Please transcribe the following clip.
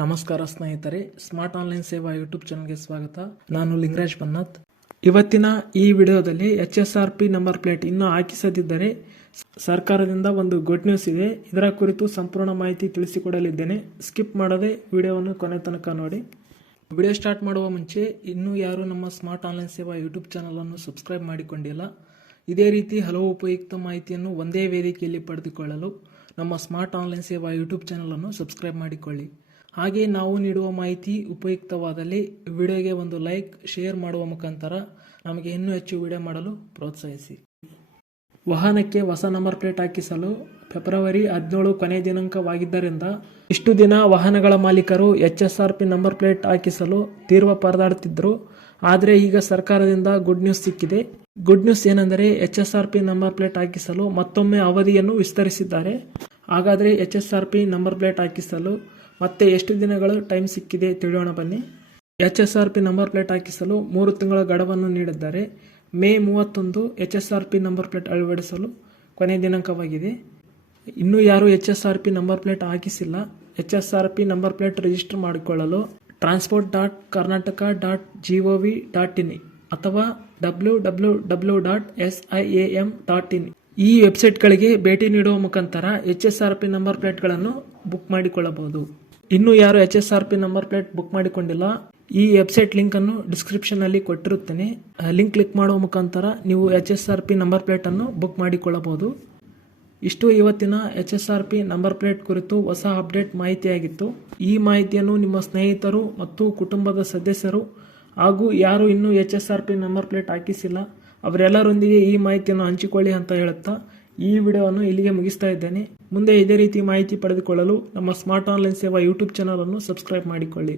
ನಮಸ್ಕಾರ ಸ್ನೇಹಿತರೆ, smart online ಸೇವಾ ಯೂಟ್ಯೂಬ್ ಚಾನಲ್ಗೆ ಸ್ವಾಗತ. ನಾನು ಲಿಂಗರಾಜ್ ಬನ್ನತ್. ಇವತ್ತಿನ ಈ ವಿಡಿಯೋದಲ್ಲಿ HSRP ನಂಬರ್ ಪ್ಲೇಟ್ ಇನ್ನೂ ಹಾಕಿಸದಿದ್ದರೆ ಸರ್ಕಾರದಿಂದ ಒಂದು ಗುಡ್ ನ್ಯೂಸ್ ಇದೆ. ಇದರ ಕುರಿತು ಸಂಪೂರ್ಣ ಮಾಹಿತಿ ತಿಳಿಸಿಕೊಡಲಿದ್ದೇನೆ. ಸ್ಕಿಪ್ ಮಾಡದೆ ವಿಡಿಯೋವನ್ನು ಕೊನೆ ತನಕ ನೋಡಿ. ವಿಡಿಯೋ ಸ್ಟಾರ್ಟ್ ಮಾಡುವ ಮುಂಚೆ ಇನ್ನೂ ಯಾರು ನಮ್ಮ ಸ್ಮಾರ್ಟ್ ಆನ್ಲೈನ್ ಸೇವಾ ಯೂಟ್ಯೂಬ್ ಚಾನಲನ್ನು ಸಬ್ಸ್ಕ್ರೈಬ್ ಮಾಡಿಕೊಂಡಿಲ್ಲ, ಇದೇ ರೀತಿ ಹಲವು ಉಪಯುಕ್ತ ಮಾಹಿತಿಯನ್ನು ಒಂದೇ ವೇದಿಕೆಯಲ್ಲಿ ಪಡೆದುಕೊಳ್ಳಲು ನಮ್ಮ ಸ್ಮಾರ್ಟ್ ಆನ್ಲೈನ್ ಸೇವಾ ಯೂಟ್ಯೂಬ್ ಚಾನಲನ್ನು ಸಬ್ಸ್ಕ್ರೈಬ್ ಮಾಡಿಕೊಳ್ಳಿ. ಹಾಗೆ ನಾವು ನೀಡುವ ಮಾಹಿತಿ ಉಪಯುಕ್ತವಾದಲ್ಲಿ ವಿಡಿಯೋಗೆ ಒಂದು ಲೈಕ್, ಶೇರ್ ಮಾಡುವ ಮುಖಾಂತರ ನಮಗೆ ಇನ್ನೂ ಹೆಚ್ಚು ವಿಡಿಯೋ ಮಾಡಲು ಪ್ರೋತ್ಸಾಹಿಸಿ. ವಾಹನಕ್ಕೆ ಹೊಸ ನಂಬರ್ ಪ್ಲೇಟ್ ಹಾಕಿಸಲು ಫೆಬ್ರವರಿ 17 ಕೊನೆಯ ದಿನಾಂಕವಾಗಿದ್ದರಿಂದ ಇಷ್ಟು ದಿನ ವಾಹನಗಳ ಮಾಲೀಕರು HSRP ನಂಬರ್ ಪ್ಲೇಟ್ ಹಾಕಿಸಲು ತೀವ್ರ ಪರದಾಡುತ್ತಿದ್ದರು. ಆದರೆ ಈಗ ಸರ್ಕಾರದಿಂದ ಗುಡ್ ನ್ಯೂಸ್ ಸಿಕ್ಕಿದೆ. ಗುಡ್ ನ್ಯೂಸ್ ಏನೆಂದರೆ HSRP ನಂಬರ್ ಪ್ಲೇಟ್ ಹಾಕಿಸಲು ಮತ್ತೊಮ್ಮೆ ಅವಧಿಯನ್ನು ವಿಸ್ತರಿಸಿದ್ದಾರೆ. ಹಾಗಾದರೆ HSRP ನಂಬರ್ ಪ್ಲೇಟ್ ಹಾಕಿಸಲು ಮತ್ತೆ ಎಷ್ಟು ದಿನಗಳು ಟೈಮ್ ಸಿಕ್ಕಿದೆ ತಿಳಿಯೋಣ ಬನ್ನಿ. HSRP ನಂಬರ್ ಪ್ಲೇಟ್ ಹಾಕಿಸಲು 3 ತಿಂಗಳ ಗಡುವನ್ನು ನೀಡಿದ್ದಾರೆ. ಮೇ 31 HSRP ನಂಬರ್ ಪ್ಲೇಟ್ ಅಳವಡಿಸಲು ಕೊನೆಯ ದಿನಾಂಕವಾಗಿದೆ. ಇನ್ನೂ ಯಾರು HSRP ನಂಬರ್ ಪ್ಲೇಟ್ ಹಾಕಿಸಿಲ್ಲ, HSRP ನಂಬರ್ ಪ್ಲೇಟ್ ರಿಜಿಸ್ಟರ್ ಮಾಡಿಕೊಳ್ಳಲು transport.karnataka.gov.in ಅಥವಾ www.siam.in ಈ ವೆಬ್ಸೈಟ್ಗಳಿಗೆ ಭೇಟಿ ನೀಡುವ ಮುಖಾಂತರ HSRP ನಂಬರ್ ಪ್ಲೇಟ್ಗಳನ್ನು ಬುಕ್ ಮಾಡಿಕೊಳ್ಳಬಹುದು. ಇನ್ನೂ ಯಾರು HSRP ನಂಬರ್ ಪ್ಲೇಟ್ ಬುಕ್ ಮಾಡಿಕೊಂಡಿಲ್ಲ, ಈ ವೆಬ್ಸೈಟ್ ಲಿಂಕನ್ನು ಡಿಸ್ಕ್ರಿಪ್ಷನ್ನಲ್ಲಿ ಕೊಟ್ಟಿರುತ್ತೇನೆ. ಲಿಂಕ್ ಕ್ಲಿಕ್ ಮಾಡುವ ಮುಖಾಂತರ ನೀವು HSRP ನಂಬರ್ ಪ್ಲೇಟನ್ನು ಬುಕ್ ಮಾಡಿಕೊಳ್ಳಬಹುದು. ಇಷ್ಟು ಇವತ್ತಿನ HSRP ನಂಬರ್ ಪ್ಲೇಟ್ ಕುರಿತು ಹೊಸ ಅಪ್ಡೇಟ್ ಮಾಹಿತಿಯಾಗಿತ್ತು. ಈ ಮಾಹಿತಿಯನ್ನು ನಿಮ್ಮ ಸ್ನೇಹಿತರು ಮತ್ತು ಕುಟುಂಬದ ಸದಸ್ಯರು ಹಾಗೂ ಯಾರು ಇನ್ನೂ HSRP ನಂಬರ್ ಪ್ಲೇಟ್ ಹಾಕಿಸಿಲ್ಲ ಅವರೆಲ್ಲರೊಂದಿಗೆ ಈ ಮಾಹಿತಿಯನ್ನು ಹಂಚಿಕೊಳ್ಳಿ ಅಂತ ಹೇಳುತ್ತಾ ಈ ವಿಡಿಯೋವನ್ನು ಇಲ್ಲಿಗೆ ಮುಗಿಸ್ತಾ ಇದ್ದೇನೆ. ಮುಂದೆ ಇದೇ ರೀತಿ ಮಾಹಿತಿ ಪಡೆದುಕೊಳ್ಳಲು ನಮ್ಮ ಸ್ಮಾರ್ಟ್ ಆನ್ಲೈನ್ ಸೇವಾ ಯೂಟ್ಯೂಬ್ ಚಾನಲನ್ನು ಸಬ್ಸ್ಕ್ರೈಬ್ ಮಾಡಿಕೊಳ್ಳಿ.